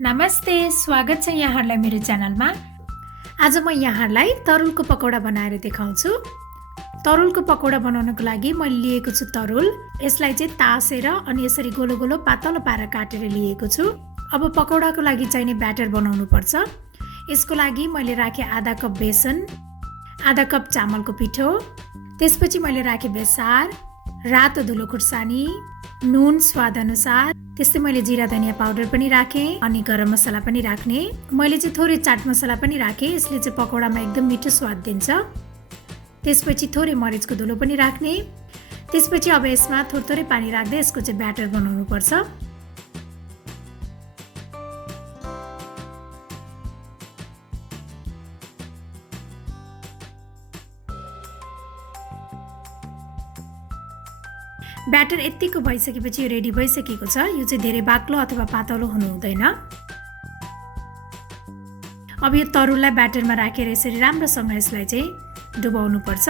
नमस्ते, स्वागत छ यहाँहरूलाई मेरो च्यानलमा। आज म यहाँहरूलाई तरुलको पकौडा बनाएर देखाउँछु। तरुलको पकौडा बनाउनको लागि मैले लिएको छु तरुल। यसलाई चाहिँ तासेर अनि यसरी गोलो गोलो पातलो पारेर काटेर लिएको छु। अब पकौडाको लागि चाहिने ब्याटर बनाउनु पर्छ। यसको लागि मैले राखे आधा कप बेसन, आधा कप चामलको पिठो, त्यसपछि मैले राखे बेसार, रातो धुलो खुर्सानी, नुन स्वाद अनुसार, त्यस्तै मैले जिरा धनिया पाउडर पनि राखेँ अनि गरम मसला पनि राख्ने। मैले चाहिँ थोरै चाट मसला पनि राखेँ, यसले चाहिँ पकौडामा एकदम मिठो स्वाद दिन्छ। त्यसपछि थोरै मरिचको धुलो पनि राख्ने। त्यसपछि अब यसमा थोरै पानी राख्दै यसको चाहिँ ब्याटर बनाउनु पर्छ। ब्याटर यतिको भइसकेपछि यो रेडी भइसकेको छ। यो चाहिँ धेरै बाक्लो अथवा पातलो हुनु हुँदैन। अब यो तरुललाई ब्याटरमा राखेर यसरी राम्रोसँग यसलाई चाहिँ डुबाउनु पर्छ।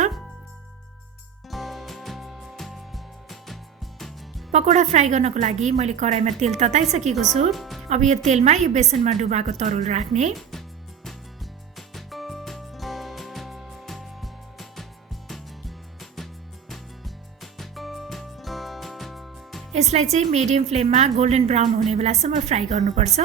पकौडा फ्राई गर्नको लागि मैले कराईमा तेल तताइसकेको छु। अब यो तेलमा यो बेसनमा डुबाएको तरुल राख्ने। यसलाई चाहिँ मिडियम फ्लेममा गोल्डन ब्राउन हुने बेलासम्म फ्राई गर्नुपर्छ।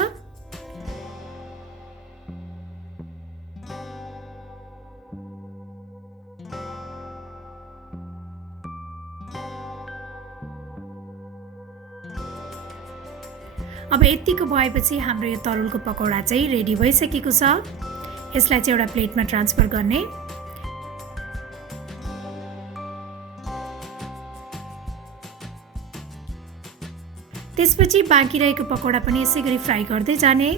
अब यतिको भएपछि हाम्रो यो तरुलको पकौडा चाहिँ रेडी भइसकेको छ। यसलाई चाहिँ एउटा प्लेटमा ट्रान्सफर गर्ने। त्यसपछि बाँकी रहेको पकौडा पनि यसै गरी फ्राई गर्दै जाने।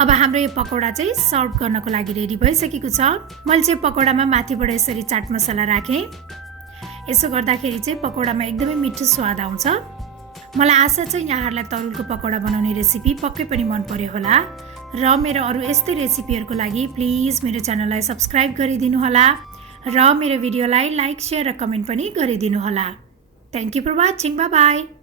अब हाम्रो यो पकौडा चाहिँ सर्भ गर्नको लागि रेडी भइसकेको छ। मैले चाहिँ पकौडामा माथिबाट यसरी चाट मसला राखेँ। यसो गर्दाखेरि चाहिँ पकौडामा एकदमै मिठो स्वाद आउँछ। मलाई आशा छ यहाँहरूलाई तरुलको पकौडा बनाउने रेसिपी पक्कै पनि मन पर्यो होला र मेरो अरू यस्तै रेसिपीहरूको लागि प्लिज मेरो च्यानललाई सब्स्क्राइब गरिदिनु होला र मेरो भिडियोलाई लाइक, शेयर र कमेन्ट पनि गरिदिनु होला। Thank you for watching. Bye by.